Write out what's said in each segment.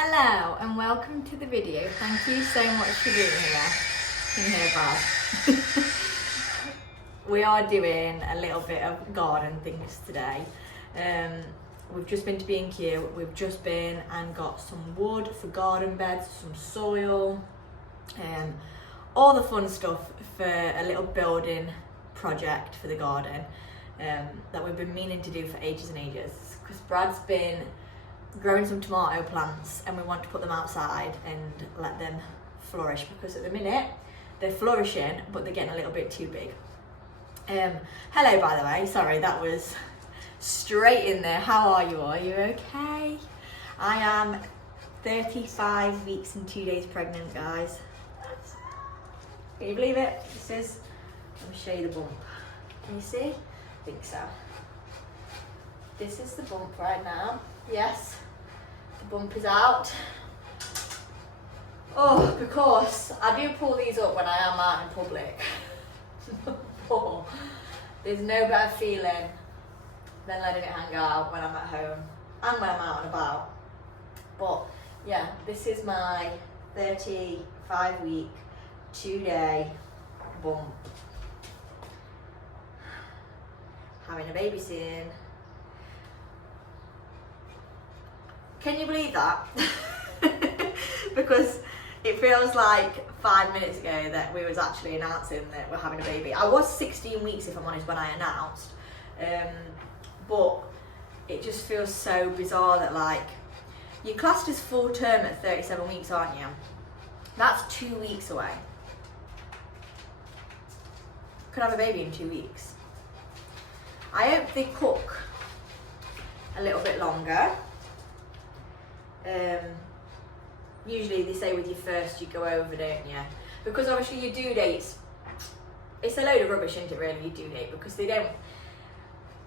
Hello and welcome to the video. Thank you so much for being here. In here, Brad. We are doing a little bit of garden things today. We've just been to B&Q. We've just been and got some wood for garden beds, some soil, all the fun stuff for a little building project for the garden that we've been meaning to do for ages and ages. Because Brad's been growing some tomato plants and we want to put them outside and let them flourish, because at the minute they're flourishing but they're getting a little bit too big. Hello, by the way, sorry that was straight in there. How are you? Are you okay? I am 35 weeks and 2 days pregnant, guys. Can you believe it? This is, let me show you the bump. Can you see? I think so. This is the bump right now. Yes, the bump is out. Oh, because I do pull these up when I am out in public. Oh, there's no better feeling than letting it hang out when I'm at home and when I'm out and about. But yeah, this is my 35 week, 2 day bump. Having a baby soon. Can you believe that? Because it feels like 5 minutes ago that we was actually announcing that we're having a baby. I was 16 weeks, if I'm honest, when I announced. But it just feels so bizarre that, like, you're classed as full term at 37 weeks, aren't you? That's 2 weeks away. Could have a baby in 2 weeks. I hope they cook a little bit longer. Usually they say with your first you go over, don't you? Because obviously your due dates, it's a load of rubbish, isn't it, really, your due date, because they don't,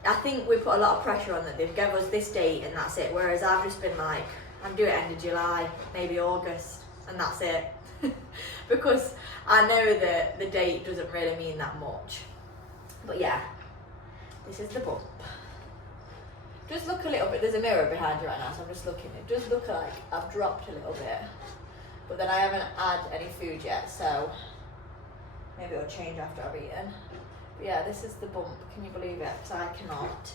I think we put a lot of pressure on that they've given us this date and that's it, whereas I've just been like, I'm due at end of July, maybe August, and that's it. Because I know that the date doesn't really mean that much. But yeah, this is the bump. Does look a little bit, there's a mirror behind you right now, so I'm just looking. It does look like I've dropped a little bit, but then I haven't had any food yet, so maybe it'll change after I've eaten. But yeah, this is the bump. Can you believe it? Because I cannot.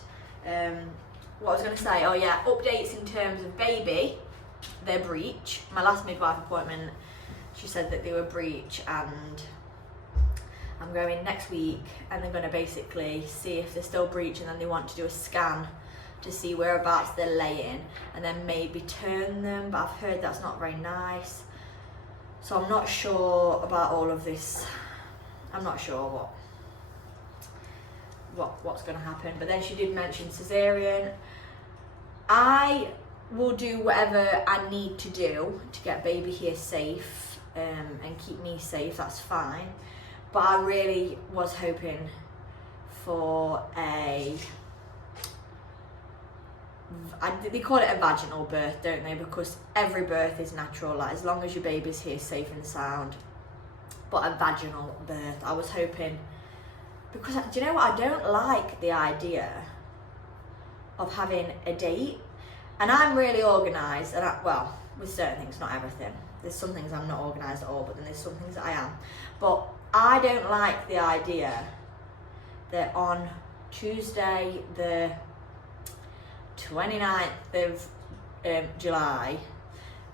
What I was going to say, oh yeah, updates in terms of baby, they're breech. My last midwife appointment, she said that they were breech, and I'm going next week, and they're going to basically see if they're still breech, and then they want to do a scan to see whereabouts they're laying and then maybe turn them, but I've heard that's not very nice, so I'm not sure about all of this. I'm not sure what's going to happen. But then she did mention cesarean. I will do whatever I need to do to get baby here safe and keep me safe, that's fine, but I really was hoping for they call it a vaginal birth, don't they? Because every birth is natural, like as long as your baby's here safe and sound. But a vaginal birth, I was hoping, because do you know what? I don't like the idea of having a date, and I'm really organised, and well, with certain things, not everything. There's some things I'm not organised at all, but then there's some things that I am. But I don't like the idea that on Tuesday the 29th of July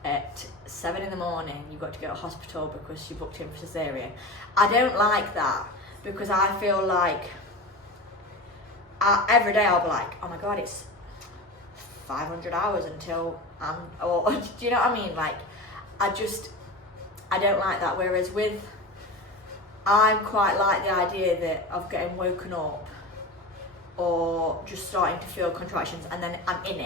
at 7 in the morning you've got to go to hospital because you booked in for cesarean. I don't like that, because I feel like every day I'll be like, oh my god, it's 500 hours until or do you know what I mean? Like, I don't like that. Whereas I'm quite like the idea of getting woken up or just starting to feel contractions, and then I'm in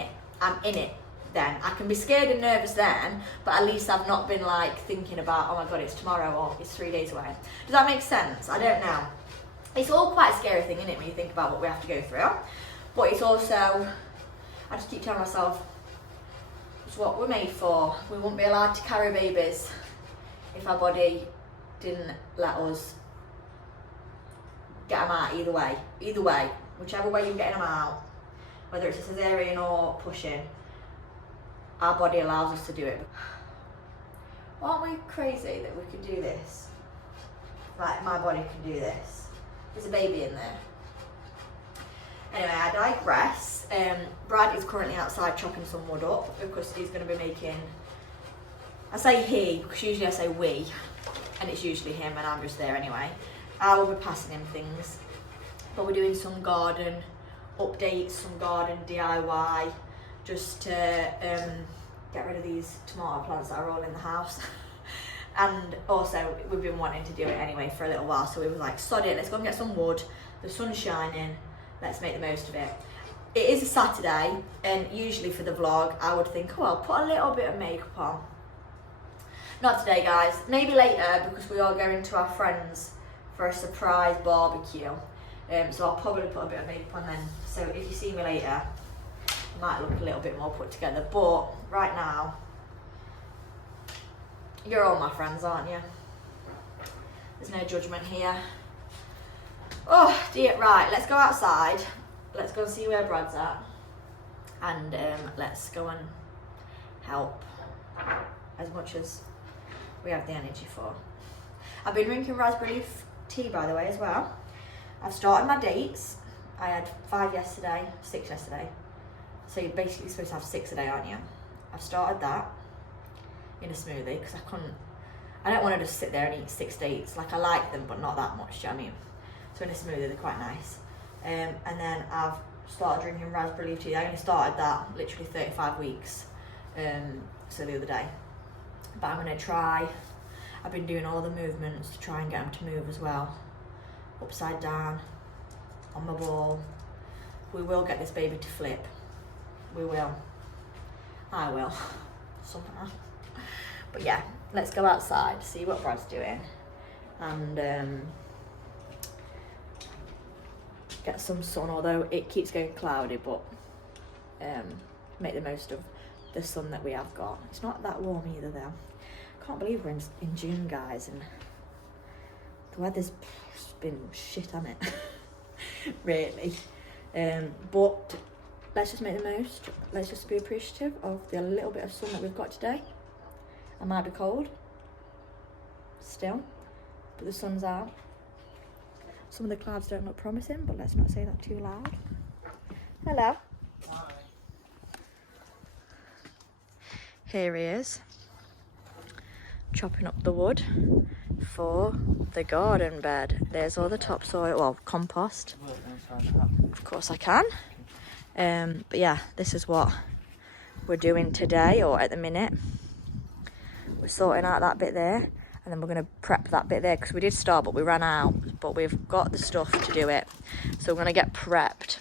it then. I can be scared and nervous then, but at least I've not been like thinking about, oh my god, it's tomorrow or it's 3 days away. Does that make sense? I don't know. It's all quite a scary thing, isn't it, when you think about what we have to go through? But it's also, I just keep telling myself, it's what we're made for. We wouldn't be allowed to carry babies if our body didn't let us get them out either way. Whichever way you're getting them out, whether it's a cesarean or pushing, our body allows us to do it. Aren't we crazy that we can do this? Like, my body can do this. There's a baby in there. Anyway, I digress. Brad is currently outside chopping some wood up because he's going to be making, I say he because usually I say we, and it's usually him and I'm just there anyway. I will be passing him things, but we're doing some garden updates, some garden DIY, just to get rid of these tomato plants that are all in the house. And also, we've been wanting to do it anyway for a little while, so we were like, sod it, let's go and get some wood. The sun's shining, let's make the most of it. It is a Saturday, and usually for the vlog, I would think, oh, I'll put a little bit of makeup on. Not today, guys. Maybe later, because we are going to our friends for a surprise barbecue. So I'll probably put a bit of makeup on then. So if you see me later, I might look a little bit more put together. But right now, you're all my friends, aren't you? There's no judgment here. Oh dear, right, let's go outside. Let's go and see where Brad's at. And let's go and help as much as we have the energy for. I've been drinking raspberry leaf tea, by the way, as well. I've started my dates. I had 5 yesterday, 6 yesterday. So you're basically supposed to have 6 a day, aren't you? I've started that in a smoothie because I don't want to just sit there and eat 6 dates. Like, I like them, but not that much, do you know what I mean? So in a smoothie, they're quite nice. And then I've started drinking raspberry leaf tea. I only started that literally 35 weeks, so the other day. But I'm going to try, I've been doing all the movements to try and get them to move as well. Upside down, on my ball. We will get this baby to flip. We will. I will, somehow. But yeah, let's go outside, see what Brad's doing, and get some sun, although it keeps going cloudy, but make the most of the sun that we have got. It's not that warm either though. Can't believe we're in June, guys, and the weather's been shit on it. Really. But let's just make the most. Let's just be appreciative of the little bit of sun that we've got today. I might be cold still, but the sun's out. Some of the clouds don't look promising, but let's not say that too loud. Hello. Hi. Here he is, chopping up the wood for the garden bed. There's all the topsoil, well, compost. Of course I can. But yeah, this is what we're doing today, or at the minute. We're sorting out that bit there, and then we're going to prep that bit there, because we did start but we ran out, but we've got the stuff to do it. So we're going to get prepped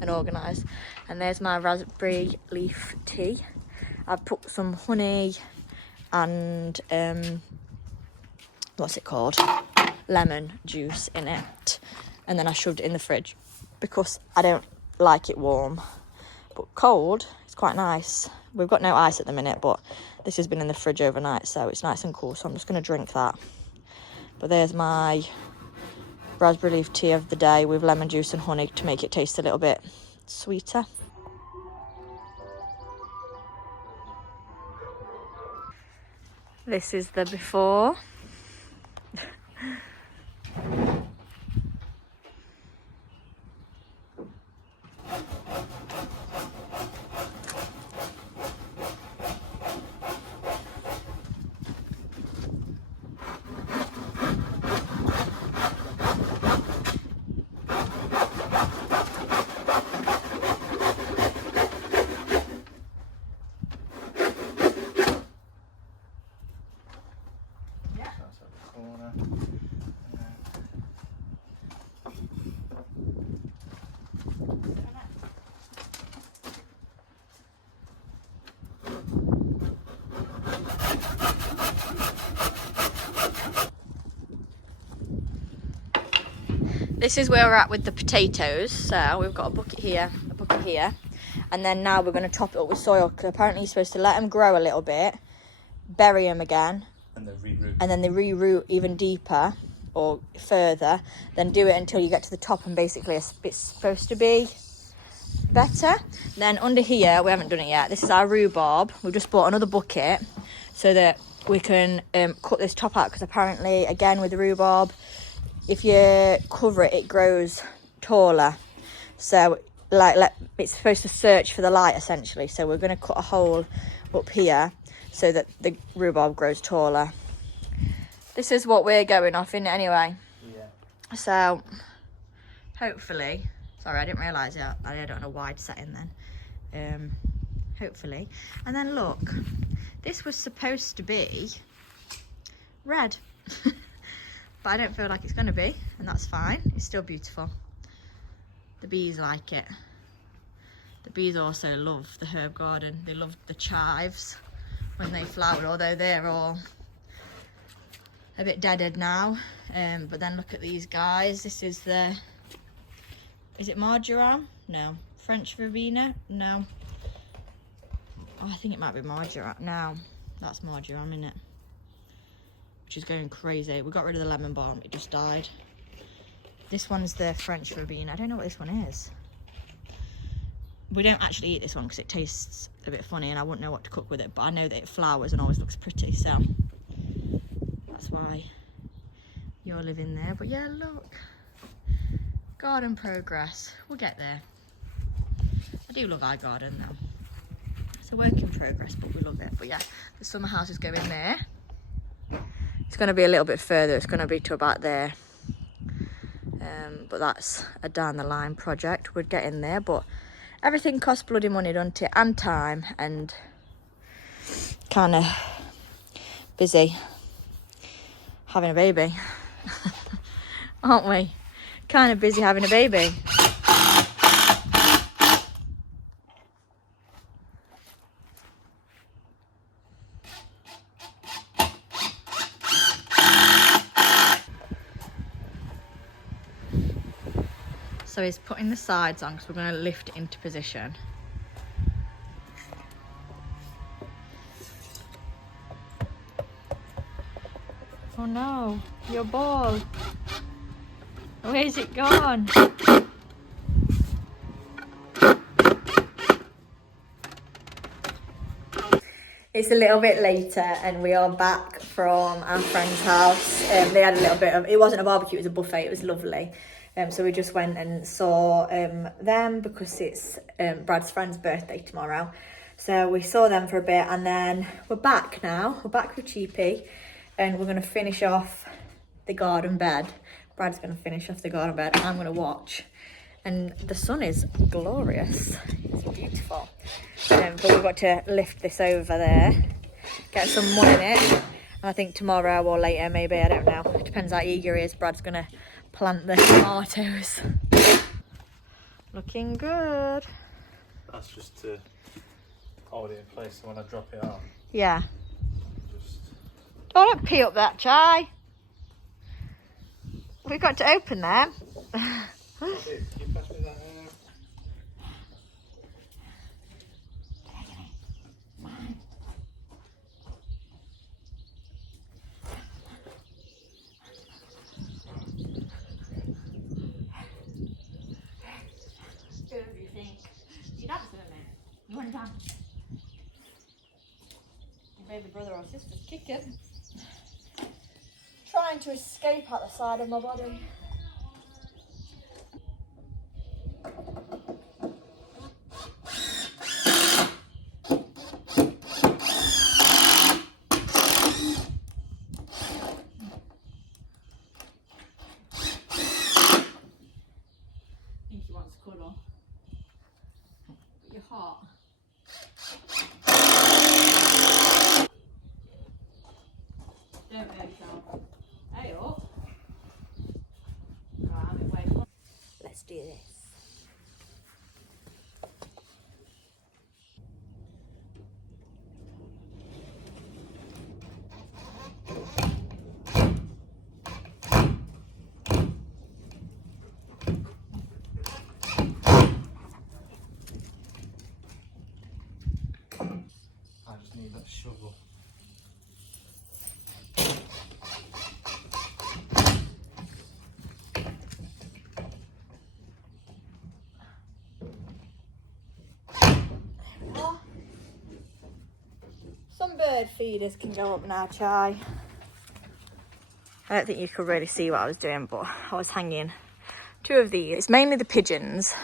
and organised. And there's my raspberry leaf tea. I've put some honey and what's it called, lemon juice in it, and then I shoved it in the fridge because I don't like it warm, but cold it's quite nice. We've got no ice at the minute, but this has been in the fridge overnight, so it's nice and cool, so I'm just going to drink that. But there's my raspberry leaf tea of the day with lemon juice and honey to make it taste a little bit sweeter. This is the before. This is where we're at with the potatoes. So we've got a bucket here, and then now we're going to top it up with soil, because apparently you're supposed to let them grow a little bit, bury them again, and then they re-root even deeper or further, then do it until you get to the top, and basically it's supposed to be better. Then under here, we haven't done it yet. This is our rhubarb. We've just bought another bucket so that we can cut this top out, because apparently, again, with the rhubarb, if you cover it, it grows taller. So, it's supposed to search for the light, essentially. So we're going to cut a hole up here so that the rhubarb grows taller. This is what we're going off in anyway. Yeah. So, hopefully... Sorry, I didn't realise it. I had it on a wide setting then. Hopefully. And then look, this was supposed to be red. But I don't feel like it's going to be, and that's fine. It's still beautiful. The bees like it. The bees also love the herb garden. They love the chives when they flower, although they're all a bit deaded now. But then look at these guys. This is the... Is it marjoram? No. French verbena? No. Oh, I think it might be marjoram. No, that's marjoram, isn't it? Which is going crazy. We got rid of the lemon balm. It just died. This one's the French verbena. I don't know what this one is. We don't actually eat this one because it tastes a bit funny and I wouldn't know what to cook with it. But I know that it flowers and always looks pretty. So that's why you're living there. But yeah, look. Garden progress. We'll get there. I do love our garden though. It's a work in progress, but we love it. But yeah, the summer house is going there. It's going to be a little bit further. It's going to be to about there. But that's a down the line project. We're getting there, but everything costs bloody money, doesn't it? And time, and kind of busy having a baby. Aren't we? Kind of busy having a baby. So he's putting the sides on because we're going to lift it into position. Oh no, your ball. Where's it gone? It's a little bit later and we are back from our friend's house. They had a little bit of, it wasn't a barbecue, it was a buffet, it was lovely. So we just went and saw them because it's Brad's friend's birthday tomorrow. So we saw them for a bit and then we're back now. We're back with Cheapy and we're going to finish off the garden bed. Brad's going to finish off the garden bed and I'm going to watch. And the sun is glorious. It's beautiful. But we've got to lift this over there, get some mud in it. And I think tomorrow or later, maybe, I don't know. It depends how eager he is. Brad's going to plant the tomatoes. Looking good. That's just to hold it in place so when I drop it on. Yeah. Oh, don't pee up that chai. We've got to open that. Can you pass me that? Do you think? You dancing with me? You want to dance? Your baby brother or sister's kicking. Trying to escape out the side of my body. I think she wants to cuddle. But you're hot. Don't hurt yourself. Hey up. Right, I'm away. Let's do this. I just need that shovel. feeders can go up now, Chai. I don't think you could really see what I was doing, but I was hanging 2 of these. It's mainly the pigeons,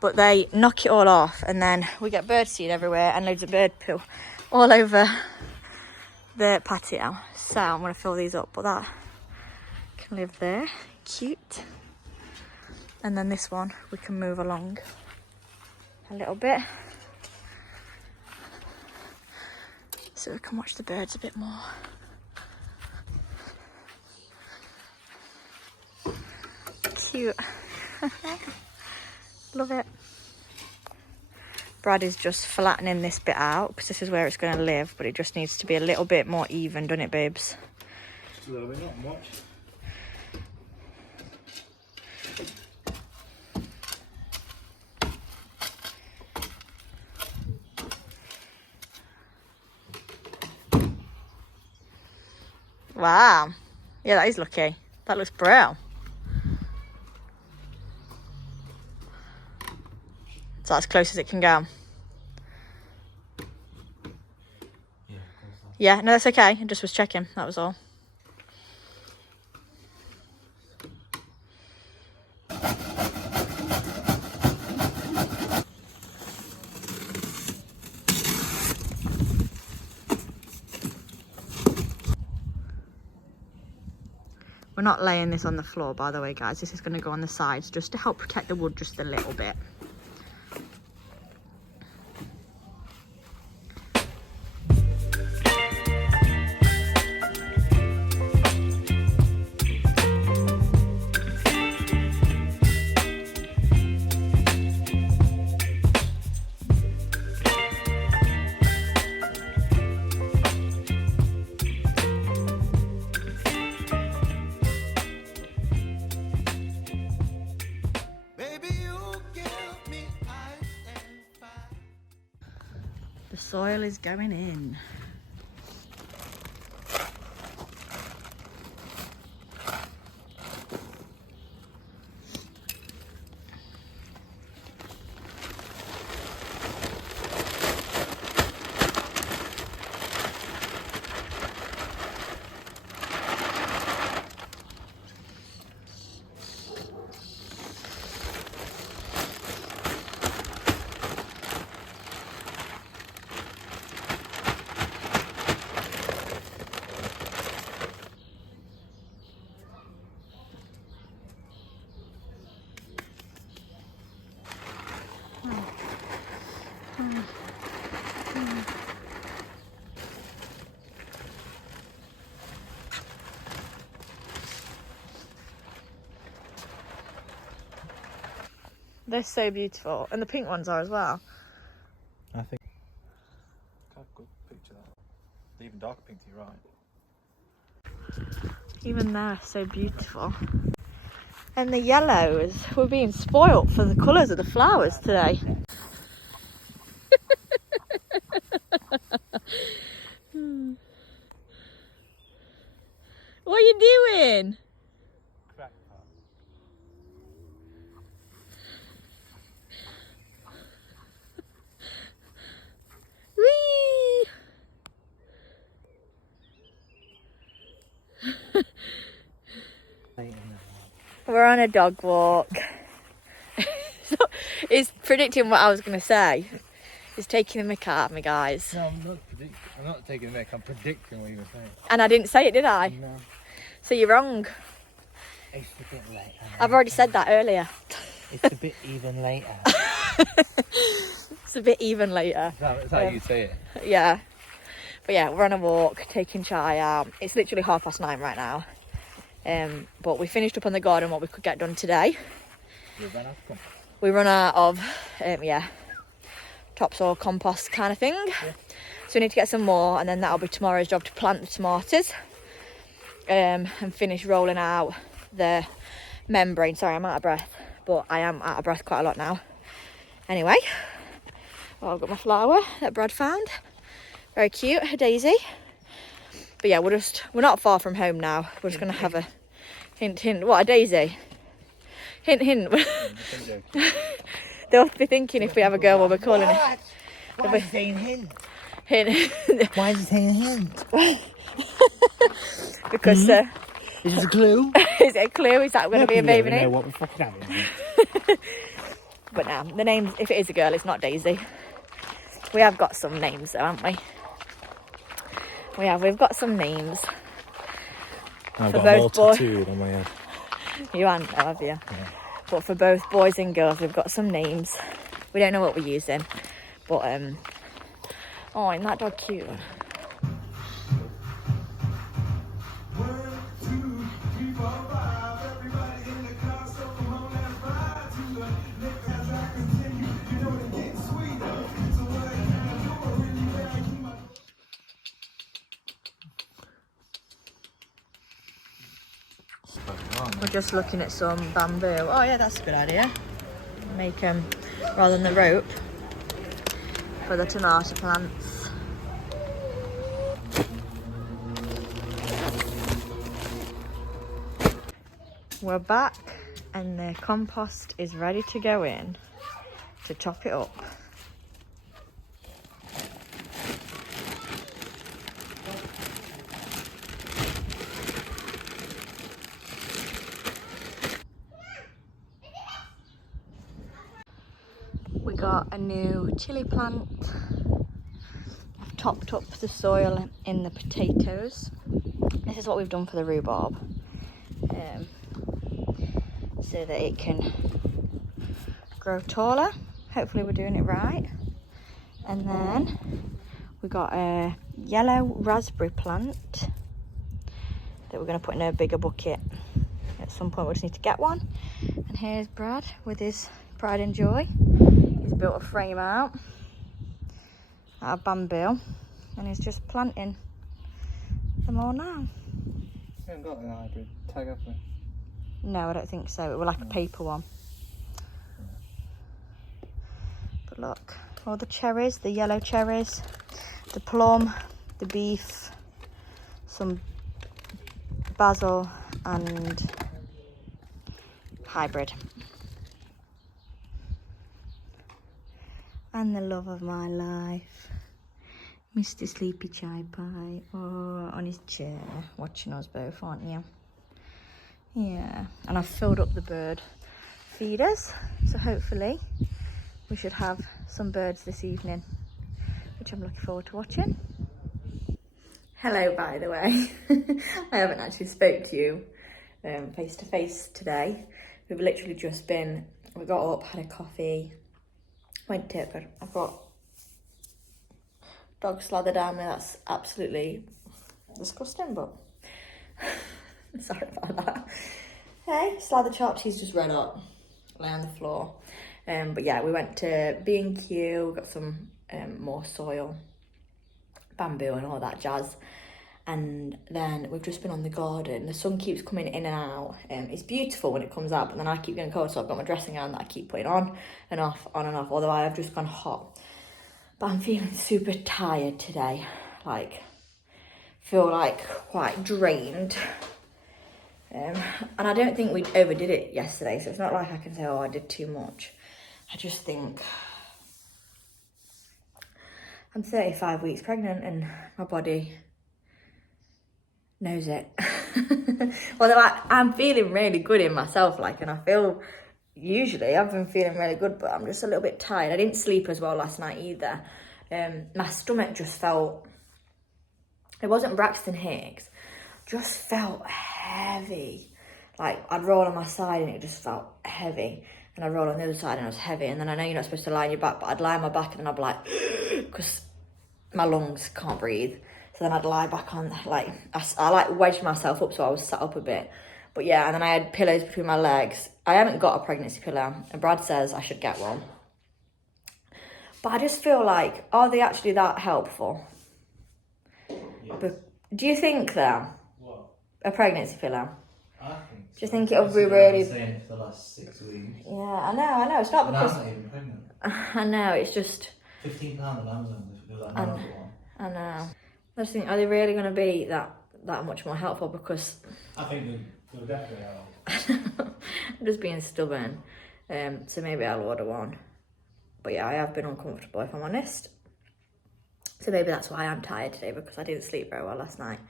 but they knock it all off, and then we get bird seed everywhere and loads of bird poo all over the patio. So I'm going to fill these up, but that can live there. Cute. And then this one we can move along a little bit so we can watch the birds a bit more. Cute. Love it. Brad is just flattening this bit out because this is where it's going to live, but it just needs to be a little bit more even, doesn't it, babes? Just a little bit, not much. Wow. Yeah, that is lucky. That looks brilliant. So that's as close as it can go. Yeah, no, that's okay. I just was checking. That was all. We're not laying this on the floor, by the way, guys. This is going to go on the sides just to help protect the wood just a little bit. The soil is going in. They're so beautiful, and the pink ones are as well. I think. Got a good picture of that. Even darker pink to your right. Even they're so beautiful. And the yellows, we're being spoilt for the colours of the flowers today. What are you doing? Whee! We're on a dog walk. So, it's predicting what I was going to say. It's taking the mick out of me, guys. No, I'm not taking the mick. I'm predicting what you were saying. And I didn't say it, did I? No. So you're wrong. It's a bit late. I've already said that earlier. It's a bit even later. It's a bit even later. Is that how you say it? Yeah. But yeah, we're on a walk, taking Chai out. It's literally 9:30 right now. But we finished up on the garden what we could get done today. We run out of, topsoil compost kind of thing. Yeah. So we need to get some more, and then that'll be tomorrow's job to plant the tomatoes. And finish rolling out the membrane. Sorry, I'm out of breath, but I am out of breath quite a lot now. Anyway, well, I've got my flower that Brad found. Very cute, a daisy. But yeah, we're not far from home now. We're just gonna have a hint. What, a daisy? Hint. They'll be thinking if we have a girl what we're calling it. Why saying hint? Why is he saying hint? Because Is this a clue? is it a clue? Is that going to be a baby Know name? what we're fucking having. But now the names, if it is a girl, it's not Daisy. We have got some names though, haven't we? We've got some names. I've For got them all both boy- tattooed on my head. You haven't, have you? Yeah. But for both boys and girls, we've got some names. We don't know what we're using, but oh, isn't that dog cute? We're just looking at some bamboo. Oh yeah, that's a good idea. Make them rather than the rope for the tomato plants. We're back and the compost is ready to go in to top it up. We got a new chilli plant. I've topped up the soil in the potatoes. This is what we've done for the rhubarb, so that it can grow taller. Hopefully we're doing it right. And then we got a yellow raspberry plant that we're going to put in a bigger bucket. At some point we just need to get one. And here's Brad with his pride and joy. He's built a frame out of bamboo and he's just planting them all now. We haven't got an hybrid tag, have we? No, I don't think so. It was like a paper one. But look, all the cherries, the yellow cherries, the plum, the beef, some basil and hybrid. And the love of my life, Mr. Sleepy Chai Pie, on his chair, watching us both, aren't you? Yeah, and I've filled up the bird feeders, so hopefully we should have some birds this evening, which I'm looking forward to watching. Hello, by the way. I haven't actually spoke to you face to face today. We've literally just been, we got up, had a coffee, went to bed. I've got dog slather down me. That's absolutely disgusting, but sorry about that. Hey, slather chopped. He's just run up, lay on the floor. But yeah, we went to B&Q, got some more soil, bamboo and all that jazz. And then we've just been on the garden. The sun keeps coming in and out. It's beautiful when it comes out, but then I keep getting cold, so I've got my dressing gown that I keep putting on and off, although I have just gone hot. But I'm feeling super tired today. Like, feel like quite drained. And I don't think we overdid it yesterday, so it's not like I can say, oh, I did too much. I just think I'm 35 weeks pregnant and my body knows it. Although I'm feeling really good in myself, like, and I feel, usually I've been feeling really good, but I'm just a little bit tired. I didn't sleep as well last night either. My stomach just felt, it wasn't Braxton Hicks, just felt heavy. Like, I'd roll on my side and it just felt heavy. And I'd roll on the other side and it was heavy. And then I know you're not supposed to lie on your back, but I'd lie on my back and then I'd be like, because my lungs can't breathe. So then I'd lie back on, like, I like wedged myself up so I was sat up a bit. But yeah, and then I had pillows between my legs. I haven't got a pregnancy pillow, and Brad says I should get one. But I just feel like, are they actually that helpful? Yes. But do you think though? What? A pregnancy pillow? I think so. Do you think it'll be I've really... been saying it for the last 6 weeks. Yeah, I know. It's not And because... I'm not even pregnant. I know, it's just... £15 on Amazon. There was that Amazon one. I know. I just think, are they really going to be that much more helpful? Because I think they'll definitely help. I'm just being stubborn. So maybe I'll order one. But yeah, I have been uncomfortable, if I'm honest. So maybe that's why I'm tired today, because I didn't sleep very well last night.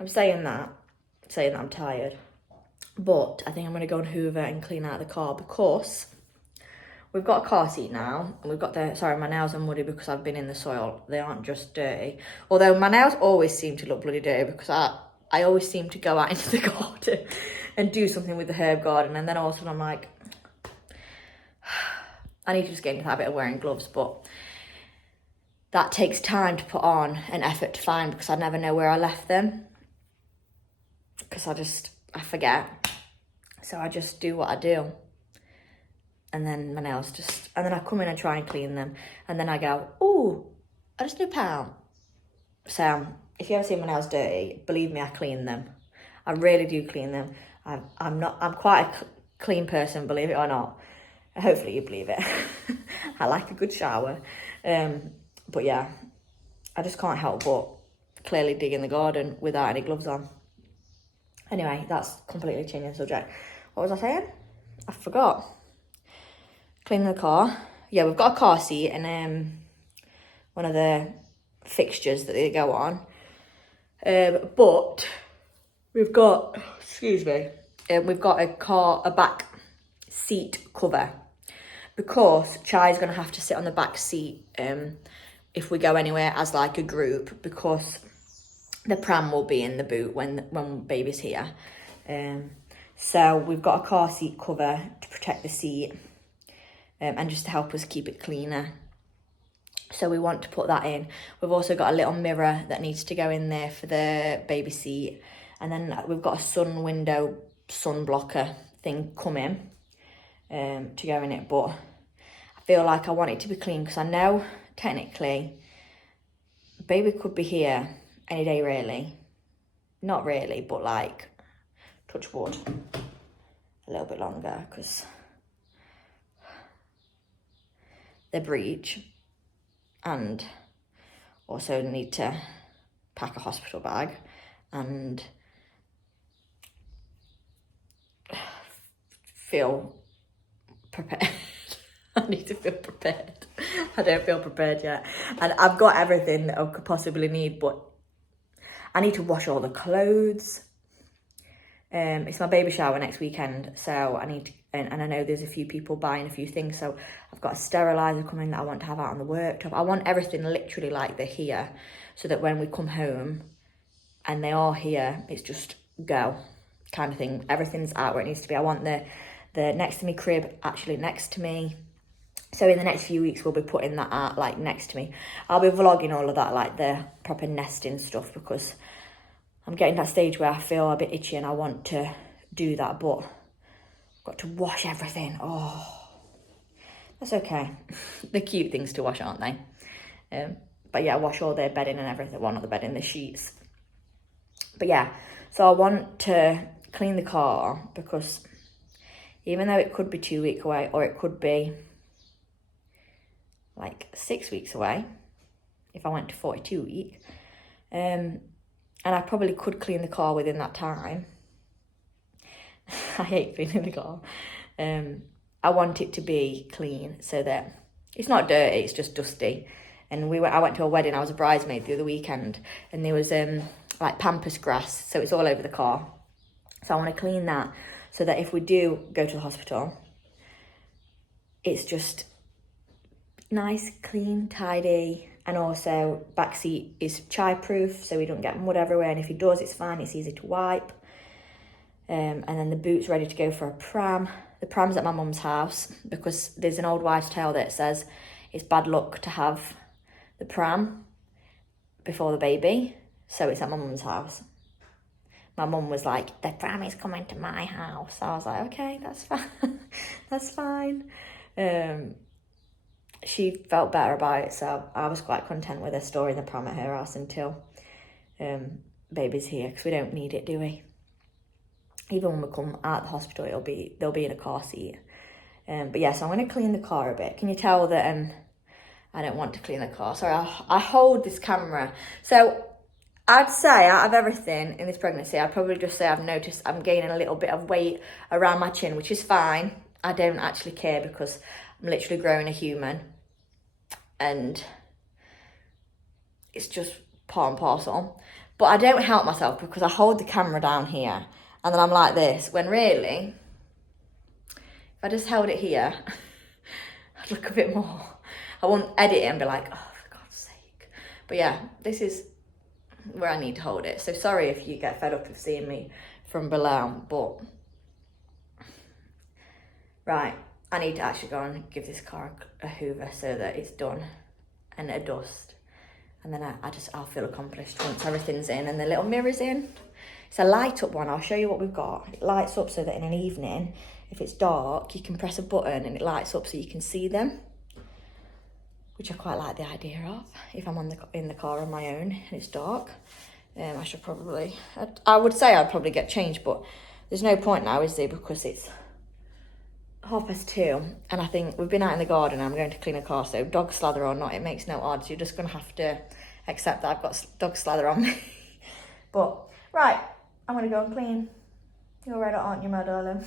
I'm saying that I'm tired, but I think I'm going to go and hoover and clean out the car, because we've got a car seat now, and we've got sorry, my nails are muddy because I've been in the soil. They aren't just dirty. Although my nails always seem to look bloody dirty, because I always seem to go out into the garden and do something with the herb garden, and then all of a sudden I'm like, I need to just get into the habit of wearing gloves, but that takes time to put on and effort to find, because I never know where I left them, because I forget. So I just do what I do. And then my nails and then I come in and try and clean them. And then I go, oh, I just need a pound. So if you ever see my nails dirty, believe me, I clean them. I really do clean them. I'm quite a clean person, believe it or not. Hopefully you believe it. I like a good shower. But yeah, I just can't help but clearly dig in the garden without any gloves on. Anyway, that's completely changing the subject. What was I saying? I forgot. Cleaning the car. Yeah, we've got a car seat and one of the fixtures that they go on. But we've got, we've got a back seat cover, because Chai's going to have to sit on the back seat if we go anywhere as like a group, because the pram will be in the boot when baby's here. So we've got a car seat cover to protect the seat and just to help us keep it cleaner. So we want to put that in. We've also got a little mirror that needs to go in there for the baby seat. And then we've got a sun blocker thing coming to go in it. But I feel like I want it to be clean, because I know technically baby could be here any day, really. Not really, but like, touch wood, a little bit longer, because they're breech, and also need to pack a hospital bag and feel prepared. I need to feel prepared. I don't feel prepared yet. And I've got everything that I could possibly need, but I need to wash all the clothes. It's my baby shower next weekend, so I need to, and I know there's a few people buying a few things, so I've got a steriliser coming that I want to have out on the worktop. I want everything literally like they're here, so that when we come home and they are here, it's just go kind of thing. Everything's out where it needs to be. I want the next to me crib actually next to me. So in the next few weeks, we'll be putting that out like next to me. I'll be vlogging all of that, like the proper nesting stuff, because I'm getting to that stage where I feel a bit itchy and I want to do that, but I've got to wash everything. Oh, that's okay. They're cute things to wash, aren't they? But yeah, wash all their bedding and everything. Well, not the bedding, the sheets. But yeah, so I want to clean the car, because even though it could be 2 weeks away, or it could be like 6 weeks away, if I went to 42 week, and I probably could clean the car within that time. I hate cleaning the car. I want it to be clean, so that it's not dirty, it's just dusty. And I went to a wedding, I was a bridesmaid the other weekend, and there was like pampas grass, so it's all over the car. So I want to clean that, so that if we do go to the hospital, it's just nice, clean, tidy. And also back seat is child proof, so we don't get mud everywhere, and if he does, it's fine, it's easy to wipe. And then the boot's ready to go for a pram. The pram's at my mum's house, because there's an old wives' tale that says it's bad luck to have the pram before the baby, so it's at my mum's house. My mum was like, the pram is coming to my house. I was like, okay, that's fine. That's fine. She felt better about it, so I was quite content with her storing the pram at her house until baby's here, because we don't need it, do we? Even when we come out of the hospital, they'll be in a car seat. But yeah, so I'm going to clean the car a bit. Can you tell that I don't want to clean the car? Sorry, I hold this camera. So I'd say out of everything in this pregnancy, I'd probably just say I've noticed I'm gaining a little bit of weight around my chin, which is fine. I don't actually care, because I'm literally growing a human, and it's just part and parcel. But I don't help myself because I hold the camera down here and then I'm like this, when really, if I just held it here, I'd look a bit more. I won't edit it and be like, oh, for God's sake. But yeah, this is where I need to hold it. So sorry if you get fed up of seeing me from below, but right, I need to actually go and give this car a hoover so that it's done and a dust. And then I'll feel accomplished once everything's in and the little mirror's in. It's a light up one. I'll show you what we've got. It lights up so that in an evening, if it's dark, you can press a button and it lights up so you can see them, which I quite like the idea of. If I'm in the car on my own and it's dark, I should probably, I would say I'd probably get changed, but there's no point now, is there? Because it's 2:30 and I think we've been out in the garden and I'm going to clean a car, so dog slather or not, it makes no odds. You're just going to have to accept that I've got dog slather on me. But, right, I'm going to go and clean. You're red hot, aren't you, my darling?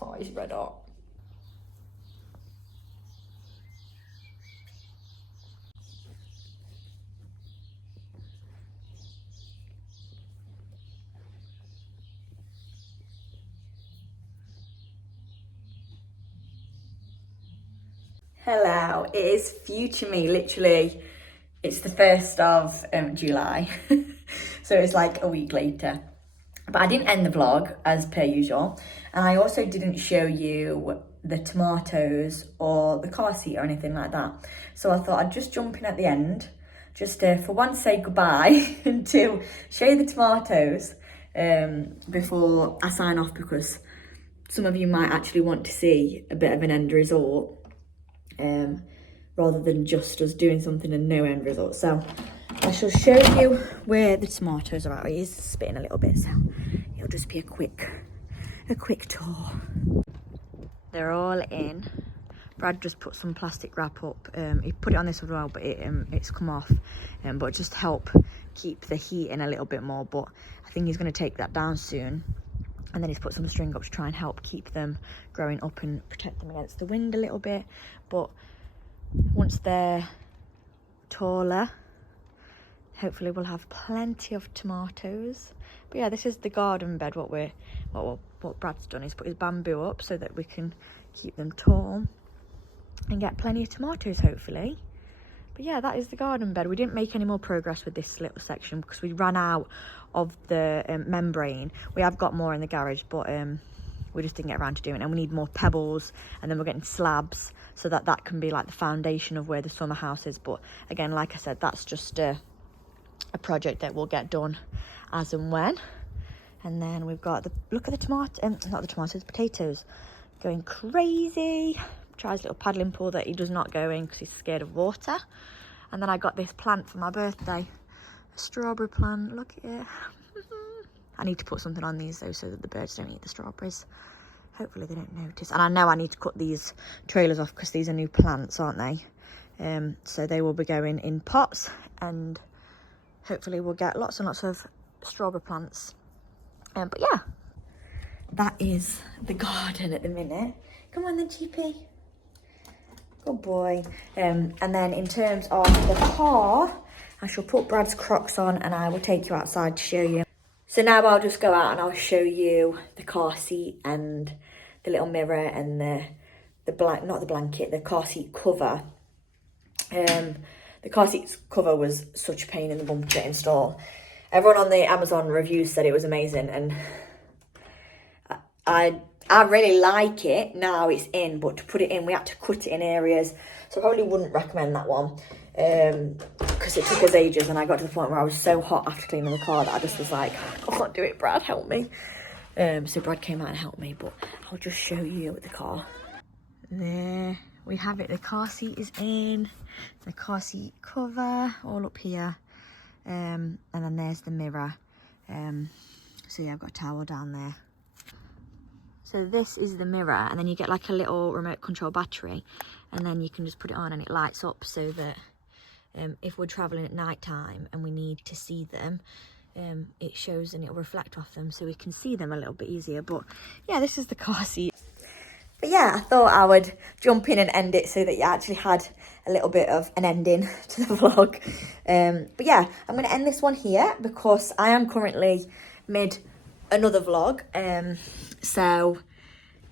Oh, he's red hot. Hello, it is future me, literally. It's the 1st of July, so it's like a week later. But I didn't end the vlog as per usual, and I also didn't show you the tomatoes or the car seat or anything like that. So I thought I'd just jump in at the end, just for one, say goodbye, and two, show you the tomatoes before I sign off, because some of you might actually want to see a bit of an end result. Rather than just us doing something and no end result. So I shall show you where the tomatoes are at. He's spitting a little bit, so it'll just be a quick tour. They're all in. Brad just put some plastic wrap up. He put it on this as well, but it's come off. But just help keep the heat in a little bit more. But I think he's going to take that down soon. And then he's put some string up to try and help keep them growing up and protect them against the wind a little bit. But once they're taller, hopefully we'll have plenty of tomatoes. But yeah, this is the garden bed. What Brad's done is put his bamboo up so that we can keep them tall and get plenty of tomatoes, hopefully. But yeah, that is the garden bed. We didn't make any more progress with this little section because we ran out of the membrane. We have got more in the garage, but we just didn't get around to doing it. And we need more pebbles, and then we're getting slabs so that can be like the foundation of where the summer house is. But again, like I said, that's just a project that will get done as and when. And then we've got look at the potatoes going crazy. Tries little paddling pool that he does not go in because he's scared of water. And then I got this plant for my birthday, a strawberry plant. Look at it. I need to put something on these though so that the birds don't eat the strawberries. Hopefully they don't notice. And I know I need to cut these trailers off because these are new plants, aren't they? So they will be going in pots, and hopefully we'll get lots and lots of strawberry plants. But yeah, that is the garden at the minute. Come on then, GP. Good boy. And then in terms of the car, I shall put Brad's Crocs on and I will take you outside to show you. So now I'll just go out and I'll show you the car seat and the little mirror and the car seat cover. The car seat cover was such a pain in the bum to install. Everyone on the Amazon reviews said it was amazing, and I really like it now it's in, but to put it in we had to cut it in areas, so I probably wouldn't recommend that one because it took us ages, and I got to the point where I was so hot after cleaning the car that I just was like, I can't do it, Brad, help me. So Brad came out and helped me, but I'll just show you the car. There we have it, the car seat is in, the car seat cover all up here, and then there's the mirror. So yeah, I've got a towel down there. So this is the mirror, and then you get like a little remote control battery, and then you can just put it on and it lights up so that if we're traveling at night time and we need to see them, it shows and it'll reflect off them so we can see them a little bit easier. But yeah, this is the car seat. But yeah, I thought I would jump in and end it so that you actually had a little bit of an ending to the vlog. But yeah, I'm going to end this one here because I am currently mid another vlog. So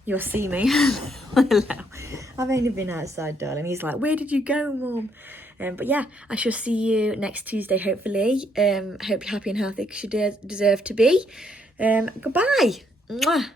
you'll see me. Hello. I've only been outside, darling. He's like, where did you go, Mum? But yeah, I shall see you next Tuesday, hopefully. Hope you're happy and healthy because you deserve to be. Goodbye. Mwah.